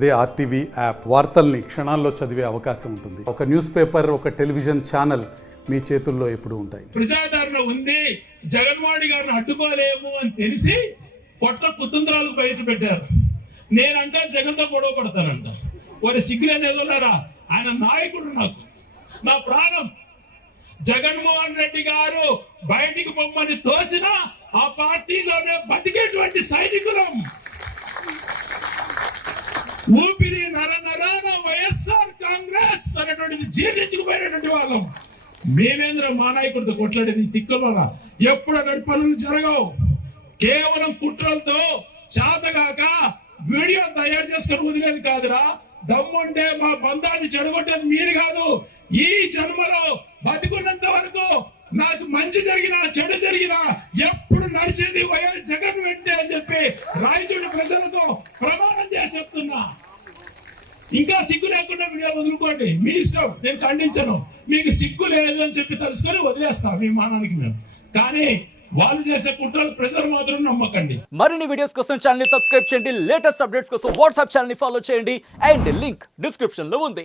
అదే RTV app వార్తల్ని క్షణాల్లో చదివే అవకాశం ఉంటుంది. ఒక న్యూస్ పేపర్, ఒక టెలివిజన్ ఛానల్ మీ చేతుల్లో ఎప్పుడూ ఉంటాయి. ప్రజాదరణ ఉంది, జగన్మోహన్ గారిని అడ్డుకోలేము అని తెలిసి పొట్ల కుతంత్రాలు బయట పెట్టారు. నేనంటే జగన్తో గొడవ పడతానంట. వారి సిగ్గులేని ఎదురున్నారా? ఆయన నాయకుడు, నాకు నా ప్రాణం. జగన్మోహన్ రెడ్డి గారు బయటికి పొమ్మని తోసిన ఆ పార్టీలోనే బతికేటువంటి సైనికులం. ఊపిరి నరనరాన వైఎస్ఆర్ కాంగ్రెస్ అనేటువంటిది జీర్ణించుకుపోయినటువంటి వాళ్ళం. మేమేంద్ర మా నాయకుడితో కొట్లాడేది తిక్కలోనా? ఎప్పుడు అక్కడి పనులు జరగవు. కేవలం కుట్రలతో చేతగాక వీడియో తయారు చేసుకుని వదిలేది కాదురా. దమ్ముంటే మా బంధాన్ని చెడగొట్టేది మీరు కాదు. ఈ జన్మలో బతికున్నంత వరకు నాకు మంచి జరిగినా చెడు జరిగినా ఎప్పుడు నడిచేది వైఎస్ జగన్ వెంటే అని చెప్పి రాయచూడి ప్రజలతో ప్రమాణం చేసి చెప్తున్నా. ఇంకా సిగ్గు లేకుండా వీడియో వదులుకోండి, మీ ఇష్టం, నేను ఖండించను. మీకు సిగ్గు లేదు అని చెప్పి తెలుసుకొని వదిలేస్తా మీ మానానికి మేము. కానీ వాళ్ళు చేసే కుట్రలు ప్రజలు మాత్రం నమ్మకండి. మరిన్ని వీడియోస్ కోసం ఛానల్ ని సబ్స్క్రైబ్ చేయండి. లేటెస్ట్ అప్డేట్స్ కోసం వాట్సాప్ ఛానల్ ని ఫాలో చేయండి. అండ్ లింక్ డిస్క్రిప్షన్ లో ఉంది.